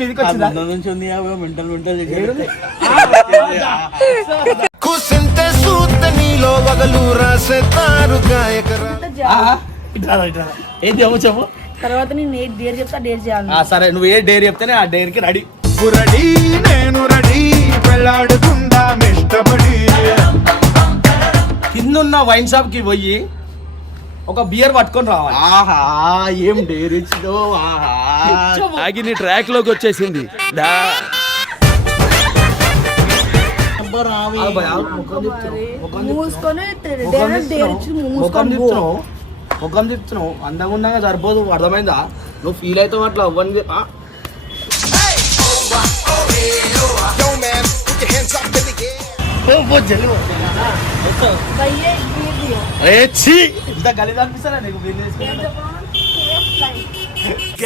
మీదకి వచ్చిందా నుంచి ఉంది మెంటల్ మెంటల్ ఏంది ఏమో చెప్పు. తర్వాత నేను ఏ డేర్ చెప్తా డేర్ చేయాలి. సరే నువ్వు ఏ డేర్ చెప్తేనే ఆ డేర్ కి రెడీ. నేను రెడీ పెళ్ళాడుకుందా ఇష్టపడి. కిందున్న వైన్ షాప్ కి పోయి ఒక బియర్ పట్టుకొని రావాలి. ఆహా ఏం డేర్ ఇచ్చిదో. ఆగి నీ ట్రాక్ లోకి వచ్చేసింది. ముఖం చెప్తున్నావు అందంగా ఉన్నాగా సరిపోదు. అర్థమైందా? నువ్వు ఫీల్ అవుతావు అట్లా అవ్వని. ఇంత గలీజ్ అనిపిస్తారా నీకు?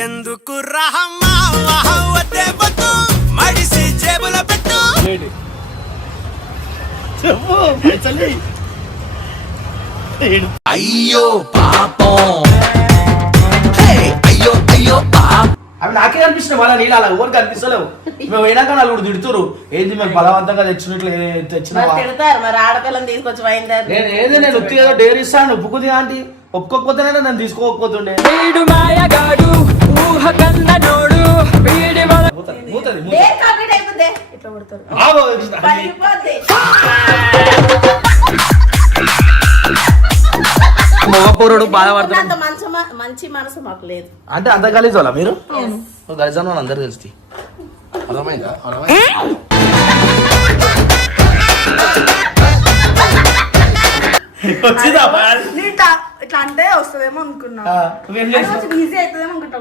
ఎందుకు మడిసి జేబుల పెట్టు. అయ్యో పాపం, అయ్యో అయ్యో పాపం. అవి నాకే అనిపిస్తున్నాయి. వాళ్ళ నీళ్ళు అలా ఎవరికి అనిపిస్తలేవు. మేము పోయినాక నలుగురు తిడుతురు. ఏంది మేము బలవంతంగా తెచ్చినట్లు తెచ్చిన ఆడపిల్లని తీసుకొచ్చి ఏదో నేను ఉత్తి ఏదో డేర్ ఇస్తాను ఒప్పుకుంది ఆంటీ. ఒప్పుకోకపోతేనే నన్ను తీసుకోకపోతుండే. మగపూరుడు బాధపడుతున్నాడు. మంచి మనసు మాకు లేదు. అంటే అంత గలీజ్ వాళ్ళ మీరు? గలీజ్ అని అందరు తెలిసి అర్థమైందా? ఇట్లా అంటే వస్తుందేమో అనుకున్నా. ఈజీ అవుతుందేమో అనుకుంటా.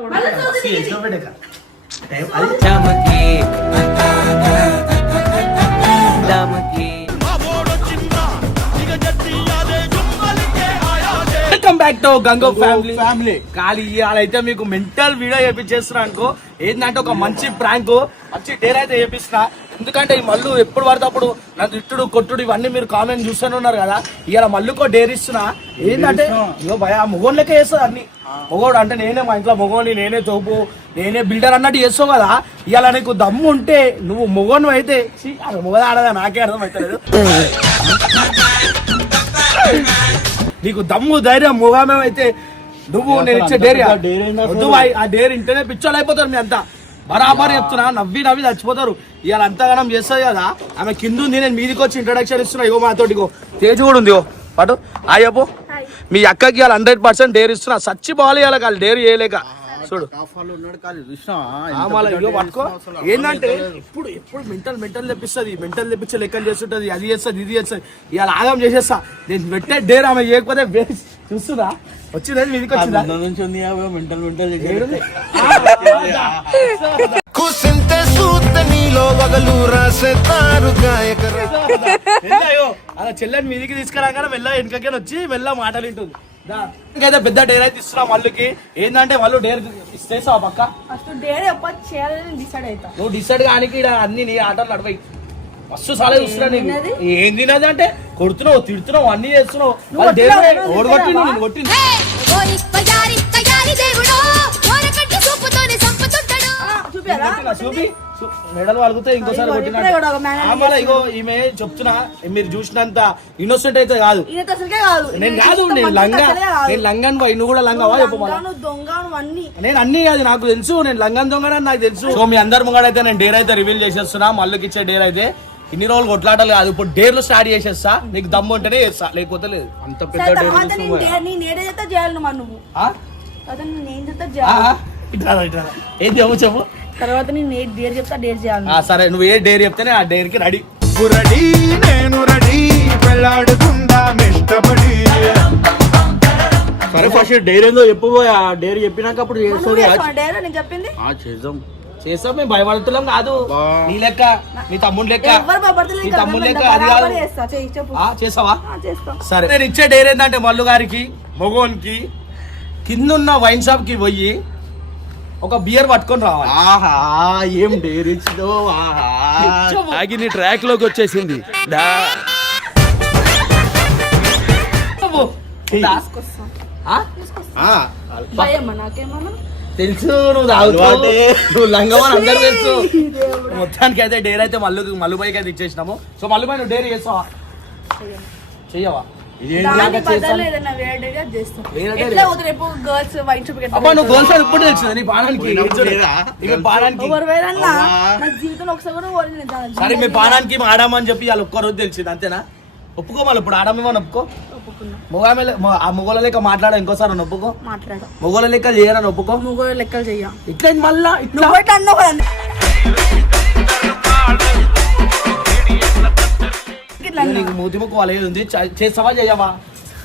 వెల్కమ్ బ్యాక్ టు గంగో ఫ్యామిలీ. ఖాళీ ఇవాళైతే మీకు మెంటల్ వీడియో చేపిస్తున్నా అనుకో. ఏంటంటే ఒక మంచి ప్రాంక్, మంచి డేర్ అయితే చేపిస్తున్నా. ఎందుకంటే ఈ మల్లు ఎప్పుడు పడితే అప్పుడు నా తిట్టుడు కొట్టుడు ఇవన్నీ మీరు కామెంట్ చూస్తూనే ఉన్నారు కదా. ఇవాళ మల్లుకో డేర్ ఇస్తున్నా. ఏంటంటే ఇగో భయ మొగోడు లెక్క చేస్తుంది అన్ని. మొగోడు అంటే నేనే మా ఇంట్లో మొగోని, నేనే తోపు, నేనే బిల్డర్ అన్నట్టు చేస్తావు కదా. ఇవాళ నీకు దమ్ము ఉంటే నువ్వు మొగోను అయితే మొగద ఆడదా నాకే అర్థం అవుతలేదు. నీకు దమ్ము ధైర్యం మొగమేమైతే నువ్వు నేను ఇచ్చే డేర్ ఆ డేర్ ఇంటనే పిచ్చోళ్ళు అయిపోతారు. మీ అంతా బరాబర్ చెప్తున్నా. నవ్వి నవ్వి చచ్చిపోతారు. ఇవాళ అంతగానం చేస్తుంది కదా. ఆమె కింద ఉంది, నేను మీదికి వచ్చి ఇంట్రొడక్షన్ ఇస్తున్నా. ఇగో మాతోటి ఇగో తేజ్ కూడా ఉంది. పాటు అయ్యపో మీ అక్కకి ఇవాళ 100% డేర్ ఇస్తున్నా. సచ్చి బాగాలి ఇవాళ కాదు డేర్ చేయలేక. చూడు పట్టుకో. ఏంటంటే ఇప్పుడు ఎప్పుడు మెంటల్ తెప్పిస్తుంది. మెంటల్ తెప్పించే లెక్కలు చేస్తుంటది. అది చేస్తుంది ఇది చేస్తుంది. ఇవాళ ఆగం చేసేస్తా. నేను పెట్టే డేర్ ఆమె చేయకపోతే చూస్తున్నా. వచ్చింది మీదికి వచ్చిందా నుంచి ఉంది మెంటల్ మెంటల్. అలా చెల్లెని మీదికి తీసుకురాగానే మెల్ల వెనకకి వచ్చి మెల్ల మాటలు వింటుంది. ఇంకైతే పెద్ద డేర్ అయితే ఇస్తున్నా మళ్ళీకి. ఏంటంటే వాళ్ళు డేర్ ఇస్తేసావు పక్క. నువ్వు డిసైడ్ కానీ అన్ని నీ ఆటలు నడిపాయి. మస్తు సాలే చూస్తున్నా. నీకు ఏం తినది అంటే కొడుతున్నావు, తిడుతున్నావు, అన్ని చేస్తున్నావు. ఓడగొట్టి నేను కొట్టింది. చూపి మెడలు వలుగుతాయి. ఇంకోసారి కొట్టినా ఇగో ఈమె చెప్తున్నా. మీరు చూసినంత ఇన్నోసెంట్ అయితే కాదు. నేను కాదు, నేను లంగన్ నువ్వు కూడా లంగవా చెప్పమా? నేను అన్ని కాదు నాకు తెలుసు. నేను లంగన్ దొంగనని నాకు తెలుసు. సో మీ అందరి ముంగడైతే నేను డేర్ అయితే రివీల్ చేసేస్తున్నా. మళ్ళీకి ఇచ్చే డేర్ అయితే ఇన్ని రోజులు కొట్లాటలు కాదు. ఇప్పుడు డేర్లు స్టార్ట్ చేసేస్తా. నీకు దమ్ము ఉంటేనే చేస్తా, లేకపోతే లేదు. అంత పెద్ద ఏంది ఏమో చెప్పు. తర్వాత నేను ఏ డేర్ చెప్తా డేర్ చేయాలి. సరే నువ్వు ఏ డేర్ చెప్తేనే ఆ డేర్ కి రెడీ. నేను రెడీ పెళ్ళాడుకుందా ఇష్టపడి. సరే ఫస్ట్ డేర్ ఏందో చెప్పబోయా. డేర్ చెప్పినాక అప్పుడు చెప్పింది చేస్తాం. మేము భయపడుతున్నాం కాదు. నీ లెక్క, నీ తమ్ముడు లెక్క, నీ తమ్ముడు లెక్క అది కాదు. చేస్తావా? సరే నేను ఇచ్చే డేర్ ఏంటంటే మల్లు గారికి మొగోనికి కిందున్న వైన్ షాప్ కి పోయి ఒక బియర్ పట్టుకొని రావాలి. ఆహా ఏం డేర్ ఇచ్చిదో. ఆగి నీ ట్రాక్ లోకి వచ్చేసింది. తెలుసు నువ్వు తాగుతావు అలవాటే. నువ్వు లంగమని అందరు తెలుసు మొత్తానికి అయితే డేర్ అయితే మల్లుబాయికి అయితే ఇచ్చేసినాము. సో మల్లుబాయి నువ్వు డేర్ చేస్తావా చెయ్యవా? దాని బదులు ఏదైనా వేరేగా చేస్తాం. ఎట్లా వద్దు రేపు గర్ల్స్ వైన్ షాప్ అబ్బా నువ్వు గోల్స్ ఇప్పుడు తెలుసు నీ పానానికి ఇక పానానికి ఎవరివైనా నా జీవితంలో ఒకసారి కూడా పోలేదు. సరే మీ పానానికి ఆడామని చెప్పి వాళ్ళు ఒక్కరోజు తెలిసింది అంతేనా? ఒప్పుకో మళ్ళీ ఇప్పుడు ఆడమేమని ఒప్పుకో. ఆ మొగోళ్ళ లెక్క మాట్లాడ ఇంకోసారి అని ఒప్పుకో. మాట్లాడు మొగోళ్ళ లెక్క చేయరని ఒప్పుకో. ముగ్గురు లెక్కలు చెయ్య. ఇట్లా మళ్ళా ఇట్లా నువ్వు ఇట్లా అన్నావు కదా. ఇట్లా అన్నావు. నీకు మూతి ముక్కు వాళ్ళు ఉంది చేస్తావా చెయ్యవా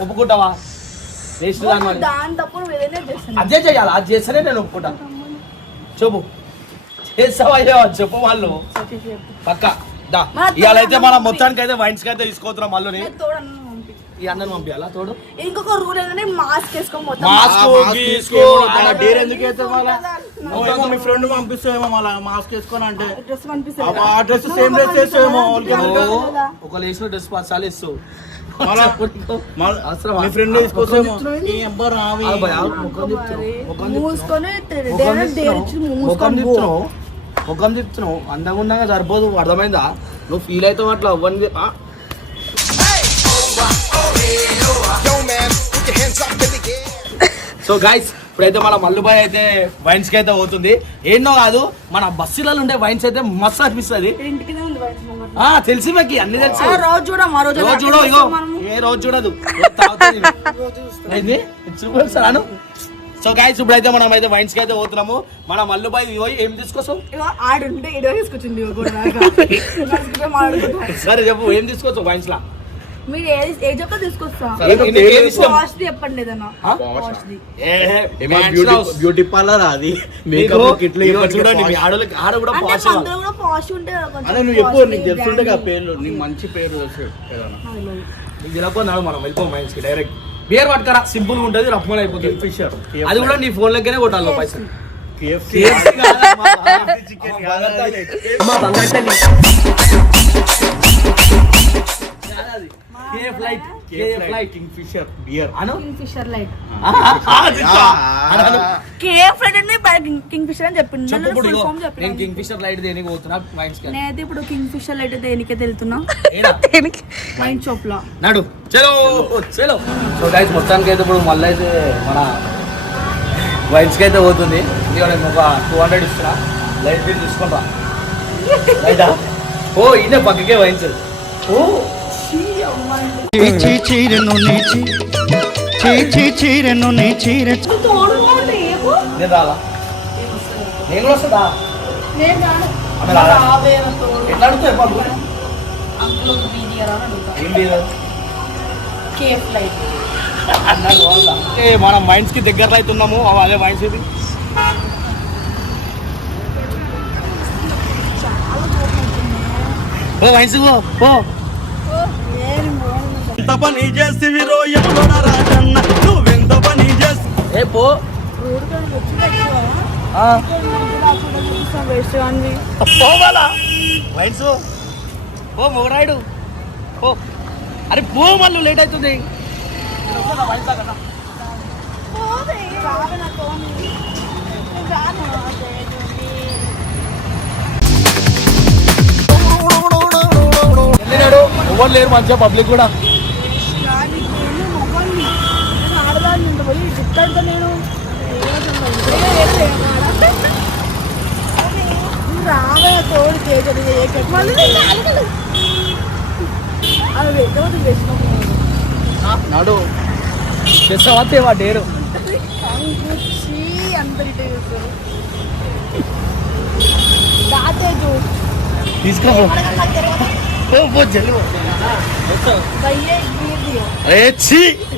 ఒప్పుకుంటావా? వేస్ట్ దాని వల్ల. దాని తప్పుడు వేరేనే చేస్తాను. అదే చెయ్యాలి అది చేస్తేనే నేను ఒప్పుకుంటా. చెప్పు చేస్తావా చెయ్యవా చెప్పు వాళ్ళు పక్క దా. ఇవాళ అయితే మనం మొత్తానికి అయితే వైన్స్ కి అయితే తీసుకోతున్నాం మళ్ళీ. ఈ అన్నను పంపించాలా తోడు? ఇంకొక రూల్ ఏంటంటే మాస్క్ వేసుకో. డేర్ ఎందుకు వేస్తావు మళ్ళా? నువ్వేమో మీ ఫ్రెండ్ పంపిస్తావేమో మళ్ళా మాస్క్ వేసుకొని అంటే డ్రెస్ కనిపిస్తుంది. ఆ డ్రెస్ సేమ్ డ్రెస్ వేస్తావేమో ఒక లేచిన డ్రెస్ 10 సార్లు ఇస్తావు. మీ ఫ్రెండ్ తీసుకొస్తామో మూసుకొని ముఖం చెప్తున్నావు అందంగా ఉండగా సరిపోదు అర్థమైందా? నువ్వు ఫీల్ అవుతావు అట్లా అవ్వని. సో గైస్ ఇప్పుడైతే మన మల్లుబాయ్ అయితే వైన్స్ కి అయితే పోతుంది. ఏంటో కాదు మన బస్సులలో ఉండే వైన్స్ అయితే మస్తు అనిపిస్తుంది. తెలిసి మాకి అన్ని తెలుసు. రోజు చూడవు ఇగో ఏ రోజు చూడదు చూపిస్తాను. సో గైస్ ఇప్పుడైతే మనం అయితే వైన్స్ కి అయితే పోతున్నాము. మన మల్లుబాయ్ పోయి ఏం తీసుకొస్తావు? ఆడుంటే ఇడో తీసుకొచ్చింది. సరే చెప్పు ఏం తీసుకొస్తావు వైన్స్ లా? మీరు ఏ చెప్ప తీసుకొస్తా చెప్పండి ఏదన్నా. బ్యూటీ పార్లర్ అది చూడండి ఆడ కూడా పాష్ నువ్వు చెప్పు. నీకు తెలుసుంటే ఆ పేర్లు నీకు మంచి పేరు తెలియకున్నాడు. మనం వెళ్ళిపోం వైన్స్ కి డైరెక్ట్ బియర్ పట్టుకరా సింపుల్ గా ఉంటది రఫ్మల్ అయిపోతుంది. ఫిషర్ అది కూడా నీ ఫోన్ లెక్కనే కొట్టాలి పైసలు. Kingfisher beer Kingfisher light Kingfisher అని చెప్పింది. నేను కింగ్ఫిషర్ లైట్ దేనికి పోతున్నా వైన్స్ కి. నేనైతే ఇప్పుడు కింగ్ఫిషర్ లైట్ దేనికే తెలుతున్నా వైన్ షాప్ లో. నాడు చలో చలో. సో గైస్ మొత్తానికి అయితే ఇప్పుడు మళ్ళీ అయితే మన వైన్స్ కి అయితే పోతుంది. ఇది నేను ఒక 200 ఇస్తున్నా. లైట్ బిల్ తీసుకుంటా. లైటా ఓ ఈయన పక్కకే వైన్స్. ఓ చీరను చీర నేను రాలా? నేను కూడా వస్తుందా? ఎట్లా అడుగుతాయి బాబు? ఏం లేదు మనం మైండ్స్ కి దగ్గరలో అవుతున్నాము. అదే మైండ్స్ ఇది ఓ మైండ్స్ ఓ ఎంత పని చేసి రాజన్న నువ్వెంత పని చేసి ఏ పో పోవాలా మైండ్స్ ఓ మొగరాయుడు ఓ. అరే పో మళ్ళీ లేట్ అవుతుంది. వెళ్ళినాడు ఎవరు లేరు మంచిగా పబ్లిక్ కూడా. రావే తోడు నాడు చేస్తావా తేవా డేరు తీసుకో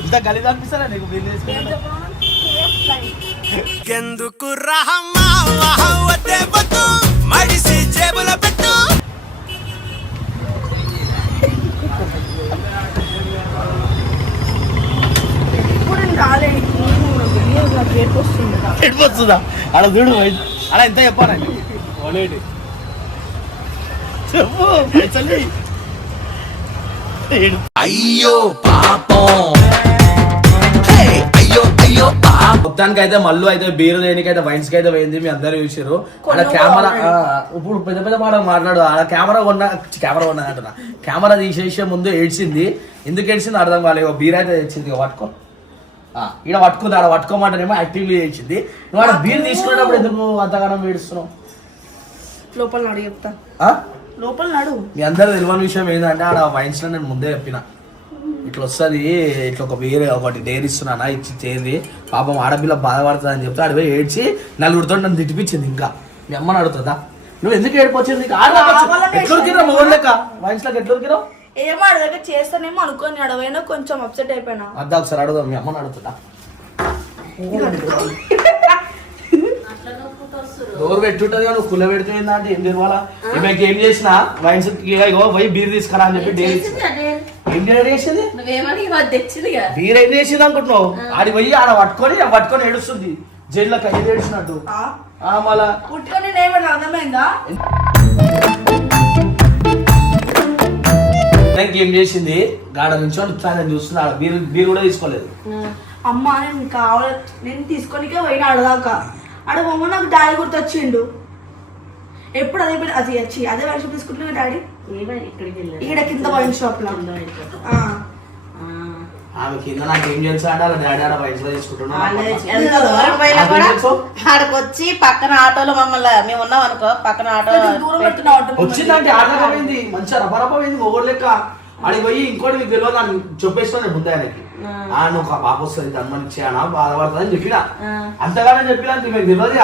ఇంత గలీజ్ అనిపిస్తారా నీకు? ఎందుకు రహమ్మా వద్దే వద్దు మడిసి జేబుల పెట్టు. వస్తుందా అలా చూడు అలా ఎంత చెప్పానండి చెప్పు. అయ్యో పాపం అయ్యో అయ్యో పాపం. మొత్తానికి అయితే మళ్ళీ అయితే బీరు దేనికైతే వైన్స్ కి అయితే పోయింది. మీ అందరూ చూసారు. అలా కెమెరా ఇప్పుడు పెద్ద పెద్ద మాట మాట్లాడు. అలా కెమెరా అంటున్నా. కెమెరా తీసేసే ముందు ఏడ్చింది. ఎందుకు ఏడ్చింది అర్థం కాలేదు. బీర్ అయితే తెచ్చింది. పట్టుకో ఇక్కడ పట్టుకుంది. ఆడ పట్టుకోమంటేనేమో యాక్టివ్లీ చేసింది. నువ్వు ఆడ బీర్ తీసుకునేటప్పుడు ఎందుకు అంతగానం ఏడుస్తున్నావు? లోపల నాడు చెప్తా. లోపల నాడు మీ అందరూ తెలియని విషయం ఏంటంటే ఆడ వైన్స్ లో నేను ముందే చెప్పిన ఇట్లా వస్తుంది, ఇట్లా ఒక వేరే ఒకటి డేర్ ఇస్తున్నానా ఇచ్చి చేయండి పాపం ఆడపిల్ల బాధపడుతుంది అని చెప్తే ఆడ ఏడ్చి నలుగురితో నన్ను తిట్టిపించింది. ఇంకా మీ అమ్మని అడుగుతుందా నువ్వు ఎందుకు ఏడిపోచ్చింది? ఎట్లొరికిరా మొగోడు లెక్క వైన్స్ లోకి ఎట్లొరికిరావు? ఏమో అడగ చేస్తానేమో అనుకోని అడవైనా కొంచెం అప్సెట్ అయిపోయినా. అద్దా ఒకసారి అడుగుదాం. మీ అమ్మని అడుగుతుందా? డోర్ పెట్టుంటది కానీ కుల పెడుతుంది అంటే ఏం తెలవాలా? ఈమెకి ఏం చేసినా వైన్స్ పోయి బీర్ తీసుకురా అని చెప్పి డేర్ ఏం డేర్ చేసింది? బీర్ ఏం చేసింది అనుకుంటున్నావు? ఆడి పోయి ఆడ పట్టుకొని ఏడుస్తుంది. జైల్లోకి అయ్యి ఏడుస్తున్నట్టు. మళ్ళా పుట్టుకొని అర్థమైందా? ఏం చేసింది? గాడ నుంచి నేను చూస్తున్నా. బీర్ కూడా తీసుకోలేదు. అమ్మ నేను కావాలి నేను తీసుకొనికే పోయినా అడదాకా. అక్కడ బొమ్మ నాకు డాడీ గుర్తొచ్చిండు. ఎప్పుడు అది వచ్చి అదే వైన్ షాప్ తీసుకుంటున్నా డాడీ. ఇక్కడ కింద వైన్ షాప్ లో ఆమె కింద నాకు ఏం తెలుసా అంటే అలా డాడీ ఆడ వైన్స్ లో తీసుకుంటున్నా. ఆడకొచ్చి పక్కన ఆటోలో మమ్మల్ని మేము ఉన్నాం అనుకో పక్కన ఆటో వచ్చిందంటే ఆటోకి పోయింది. మంచిగా రపరప పోయింది. మొగోడు లెక్క అడిగి పోయి ఇంకోటి మీకు తెలియదు అని చెప్పేసిన ముందు ఆయనకి. నువ్వు ఒక పాప వస్తుంది ధర్మం ఇచ్చేయనా బాధపడుతుంది అని చెప్పినా. అంతగానే చెప్పినా మీకు తెలియదు.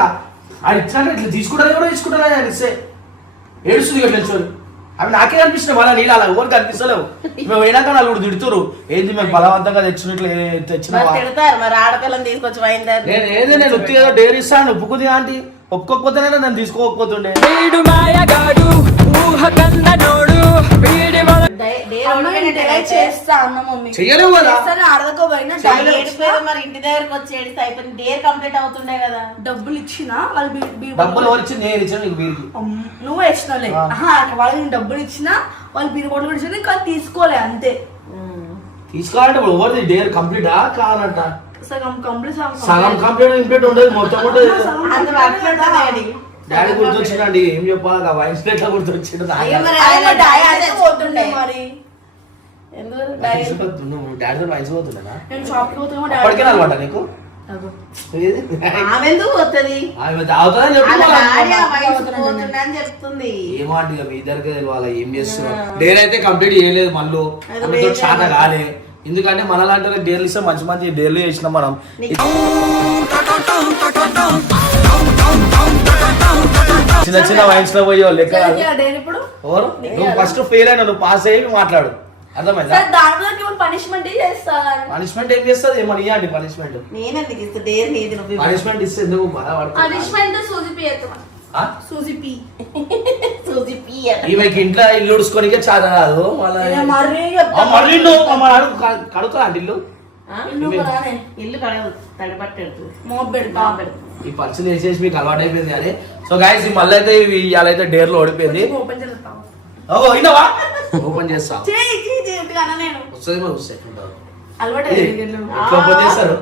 ఆడు ఇచ్చినట్టు ఇట్లా తీసుకుంటారు కూడా తీసుకుంటారా ఆయన ఇస్తే ఏడుస్తుంది ఇట్లా నిల్చొని. అవి నాకే అనిపిస్తున్నాయి. మళ్ళీ నీళ్ళు అలా ఎవరికి అనిపిస్తలేవు. మేము పోయినాక నలుగురు తిడుతురు ఏంటి మేము బలవంతంగా తెచ్చినట్లు తెచ్చిన మరి ఆడపిల్లని తీసుకొచ్చి నేను ఏదో నేను ఒత్తి ఏదో డేర్ ఇస్తాను ఒప్పుకుంది ఆంటీ. ఒప్పుకోకపోతేనే నన్ను తీసుకోకపోతుండే. చెయ్యలేవు కదా. మరి ఇంటి దగ్గరకు వచ్చి ఏడిస్తే అయిపోయింది. డేర్ కంప్లీట్ అవుతుండే కదా. డబ్బులు ఇచ్చినా వాళ్ళు డబ్బులు ఎవరు ఇచ్చి నేను ఇచ్చిన నీకు బీర్కి నువ్వు వేసినావులే. వాళ్ళకి డబ్బులు ఇచ్చినా వాళ్ళు బీరు బాటిల్ కూడా ఇచ్చిన కానీ తీసుకోలే అంతే. తీసుకోవాలంటే ఎవరిది డేర్ కంప్లీటా కావాలంట? సగం కంప్లీట్ కంప్లీట్ ఉండదు. మొత్తం ఉంటుంది. డాడీ డాడీ గుర్తొచ్చిందండి. ఏం చెప్పాలి? వైన్స్ ప్లేట్ గుర్తొచ్చిండు. మరి డాడీతో వైన్స్ పోతుండేనా? నేను షాప్ కి పోతున్నా అప్పటికే అనమాట నీకు చెప్తుంది. ఏమాట ఇక మీ ఇద్దరికి తెలియాలి ఏం చేస్తున్నారు. డేర్ అయితే కంప్లీట్ చేయలేదు. మళ్ళీ చాట కాలే. ఎందుకంటే మన లాంటి డేర్లు ఇస్తే మంచి మంచి డేర్లు చేసినాం మనం. చిన్న చిన్న వైన్స్ లో పోయి లెక్క నువ్వు ఫస్ట్ ఫెయిల్ అయినా నువ్వు పాస్ అయ్యి మాట్లాడు. అర్థమైందా? పనిష్మెంట్ ఏం చేస్తుంది? ఏమని ఇవ్వండి పనిష్మెంట్. పనిష్మెంట్ ఇస్తే ఎందుకు ఈమెకి ఇంట్లో ఇల్లు ఉడుచుకోనికే చాలా కాదు. మళ్ళీ కడుతా అండి ఇల్లు. ఈ పర్సన్ వేసేసి మీకు అలవాటు అయిపోయింది అని. సో గైస్ మళ్ళీ అయితే ఇవాళ అయితే డేర్ లో ఓడిపోయింది. ఓపెన్ చేస్తా వస్తుంది మరి వస్తాయి ఓపెన్ చేస్తారు.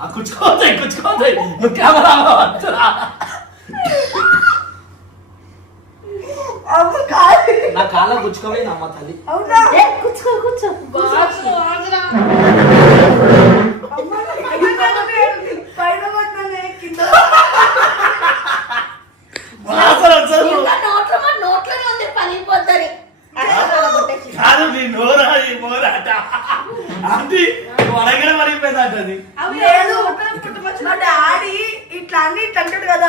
నాకు కూర్చోతాయి నువ్వు కెమెరా నా కాళ్ళ గుచ్చుకోలేదు అమ్మ తల్లి. కాదు నీ నోరాది మోరాట అది వరగడ మరిగిపోయింది అంటది.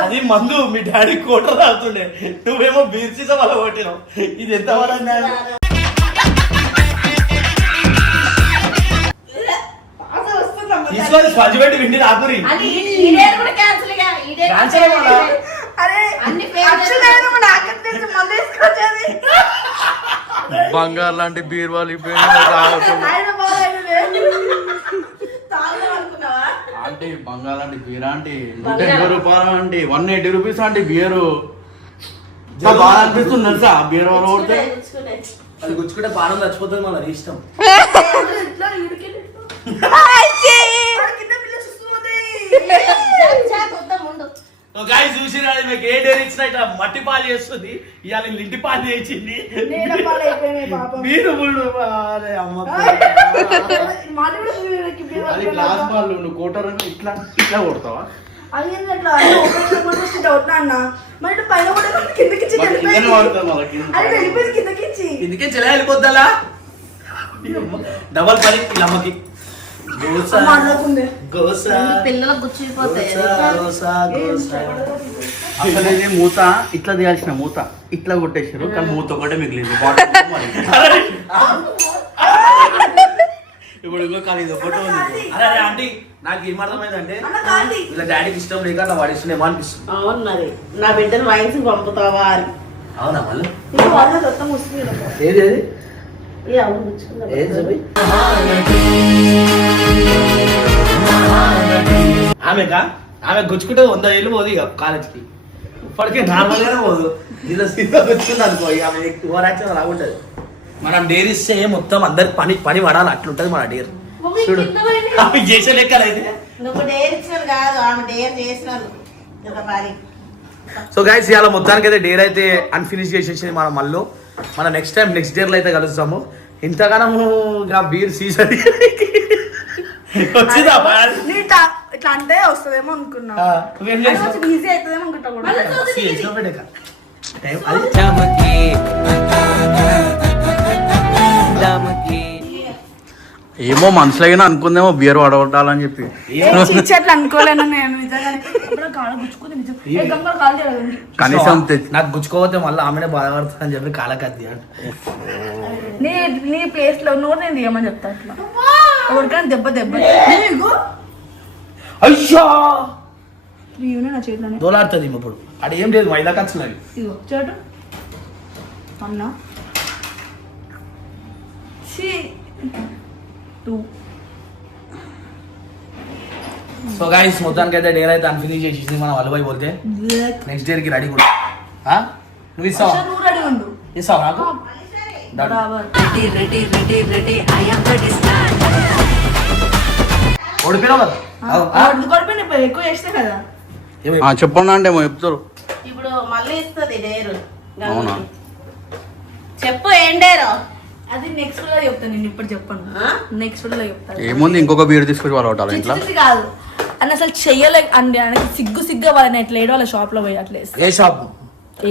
అది మందు మీ డాడీ కోట రావుతుండే నువ్వేమో బీర్సీసా వాళ్ళ కొట్టినావు. ఇది ఎంత వరంగా తీసుకొని స్పంజ్ పెట్టి విండి రాకురి. అచ్చులేదు నాకైతే తెలిసి మళ్ళీ తీసుకొచ్చేది. బంగారు లాంటి బీరువాలు ఆయన బాగాలేదు. తాగుదాం అనుకున్నావా? ఆంటీ బంగారు లాంటి బీర్ ఆంటీ 180 రూపాయలు ఆంటీ 180 రూపీస్ ఆంటీ బీరు బాగా అనిపిస్తుంది తెలుసా బీర్ వాళ్ళు కొడితే తెచ్చుకునే. అది గుచ్చుకుంటే బాణం చచ్చిపోతుంది మళ్ళీ ఇష్టం. ఇట్లా ఇడికెళ్ళి కింద పిల్ల చూస్తుంది. వద్దాం ముందు. గాయస్ చూసిరా మీకు ఏ డేర్ ఇచ్చినా ఇట్లా మట్టి పాలు చేస్తుంది, ఇవాళ ఇంటి పాలు చేసింది. నేనపాలు అయిపోయినాయి పాపం. మీరు అమ్మ మాది కూడా వీళ్ళకి అది బీరువాలో గ్లాస్ బాల్ నువ్వు కోటర్ ఇట్లా ఇట్లా కొడతావా అయ్యింది అట్లా డౌట్ నాన్న మరి ఇటు పైన కూడా కిందకి ఇచ్చి మరి కిందనే వెళ్ళిపోయింది. వాడతాం వాళ్ళ కింద. అది వెళ్ళిపోయింది కిందకి ఇచ్చి. ఇందుకే చెల్ల వెళ్ళిపోద్దా డబల్ పని వీళ్ళ అమ్మకి. గోసా మాట్లాడుకుంది. గోసా పిల్లలకు గుచ్చిపోతాయి. గోసా గోసా. అసలు ఇది మూత ఇట్లా తీయాల్సిన మూత ఇట్లా కొట్టేసారు కానీ మూత ఒకటే మిగిలింది బాటిల్ మరి. ఇప్పుడు ఇంకో కానీ ఇది ఒకటే ఉంది అరే అరే ఆంటీ నాకు ఏమర్థమైందంటే అన్న కాండి. వీళ్ళ డాడీకి ఇష్టం లేక అట్లా వాడిస్తున్నామో అనిపిస్తుంది. అవును మరి నా బిడ్డను వైన్స్ పంపుతావా అని. అవునా మళ్ళీ ఇది వాళ్ళ మొత్తం వస్తుంది. ఏది ఏది ఏ అవును గుచ్చుకుందాం. ఏది చెప్పి ఆమె గుచ్చుకుంటే 100 ఏళ్ళు పోదు ఇక కాలేజ్కి. ఇప్పటికే నార్మల్ గానే పోదు. ఇలా సీదా గుచ్చుకుంది అనుకో ఇక ఆమె ఓవర్ యాక్షన్ అలా ఉంటుంది. మనం డేర్ ఇస్తే మొత్తం అందరికి పని పని పడాలి అట్లుంటది మన డేర్. మమ్మీ చూడు కింద పడింది. ఆమె చేసే లెక్కలైతే. నువ్వు డేర్ ఇచ్చినది కాదు ఆమె డేర్ చేసినాను ఒక పని. సో గైస్ ఇవాళ మొత్తానికి అయితే డేర్ అయితే అన్ఫినిష్ చేసేసింది మనం మళ్ళీ. మన నెక్స్ట్ టైం నెక్స్ట్ డేర్లో అయితే కలుస్తాము. ఇంతగానము బీర్ సీజన్ వచ్చిందా ఇట్లా అంటే వస్తుందేమో అనుకున్నా. నువ్వేం చేస్తావు? ఈజీ అవుతుందేమో అనుకుంటా కూడా. ఏమో మనసులో అనుకుందేమో బియర్ వడగొట్టాలని చెప్పి అట్లా అనుకోలేను నేను నిజంగానే. అప్పుడు కాళ్ళు గుచ్చుకుంది నిజం. ఏ గంగ కాళ్ళు చేయలేదు. కనీసం నాకు గుచ్చుకోకపోతే మళ్ళీ ఆమెనే బాధపడుతుంది అని చెప్పి కాలకద్ది అంటే నీ నీ ప్లేస్ లో నోరు నేను తీయమని చెప్తా అట్లా. ఎవరికైనా దెబ్బ దెబ్బ నీకు అయ్యా ఇవి నా చేతిలోనే. దోలాడుతుంది ఇప్పుడు అక్కడ ఏం లేదు మైదా ఖర్చులు అవి. ఇగో చూడు అన్నా. సో గైస్ మొత్తానికి అయితే డేర్ అయితే అన్ఫినిష్ చేసేసింది మనం అలవై పోతే. నెక్స్ట్ డేర్ కి రెడీ కూడా నువ్వు ఇస్తావా? నువ్వు రెడీ ఉండు. ఇస్తావా నాకు? బరాబర్. ఓడిపోయినావు కదా. కొడిపోయిన ఎక్కువ చేస్తే కదా. చెప్పండి అంటే ఏమో చెప్తారు ఇప్పుడు మళ్ళీ ఇస్తుంది డేరు. అవునా? చెప్పు ఏం డేరు? అది నెక్స్ట్ వీడియో చెప్తాను. నేను ఇప్పుడు చెప్పను. నెక్స్ట్ వీడియో చెప్తాను. ఏముంది ఇంకొక బీర్ తీసుకొచ్చి వాళ్ళు కొట్టాలి ఇంట్లో చిచ్చి కాదు అని అసలు చెయ్యలే అండి. ఆయనకి సిగ్గు వాళ్ళని ఎట్లా ఏడో వాళ్ళ షాప్ లో పోయి అట్లా వేస్తే ఏ షాప్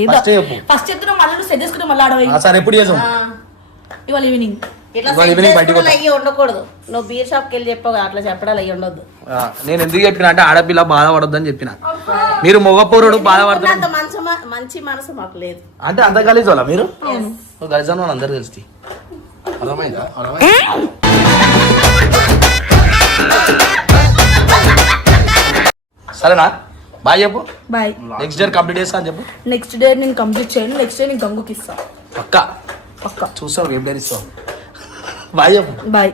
ఏదో ఫస్ట్ చెప్పు. ఫస్ట్ చెప్తున్నా మళ్ళీ నువ్వు సెట్ చేసుకుంటే మళ్ళీ ఆడపోయి సార్ ఎప్పుడు చేసాం? ఇవాళ ఈవినింగ్. ఇట్లా ఇవాళ ఈవినింగ్ బయటికి సెట్ అయ్యి ఉండకూడదు. నువ్వు బీర్ షాప్కి వెళ్ళి చెప్పవు అట్లా చెప్పడాలు అయ్యి ఉండొద్దు. నేను ఎందుకు చెప్పిన అంటే ఆడపిల్ల బాధపడొద్దని చెప్పిన. మీరు మగపౌరుడు బాధపడుతున్నారు అంత మంచి మనసు మాకు లేదు. అంటే అంత కలిసి వాళ్ళ మీరు కలిసాను అని అందరు తెలిసి అర్థమైందా? సరేనా? బాయ్ చెప్పు. బాయ్. నెక్స్ట్ డే కంప్లీట్ చేస్తా అని చెప్పు. నెక్స్ట్ డే నేను కంప్లీట్ చేయను. నెక్స్ట్ డే నేను గంగుకి ఇస్తా పక్కా పక్కా. చూస్తావు ఏం పేరు ఇస్తావు. బాయ్ చెప్పు. బాయ్.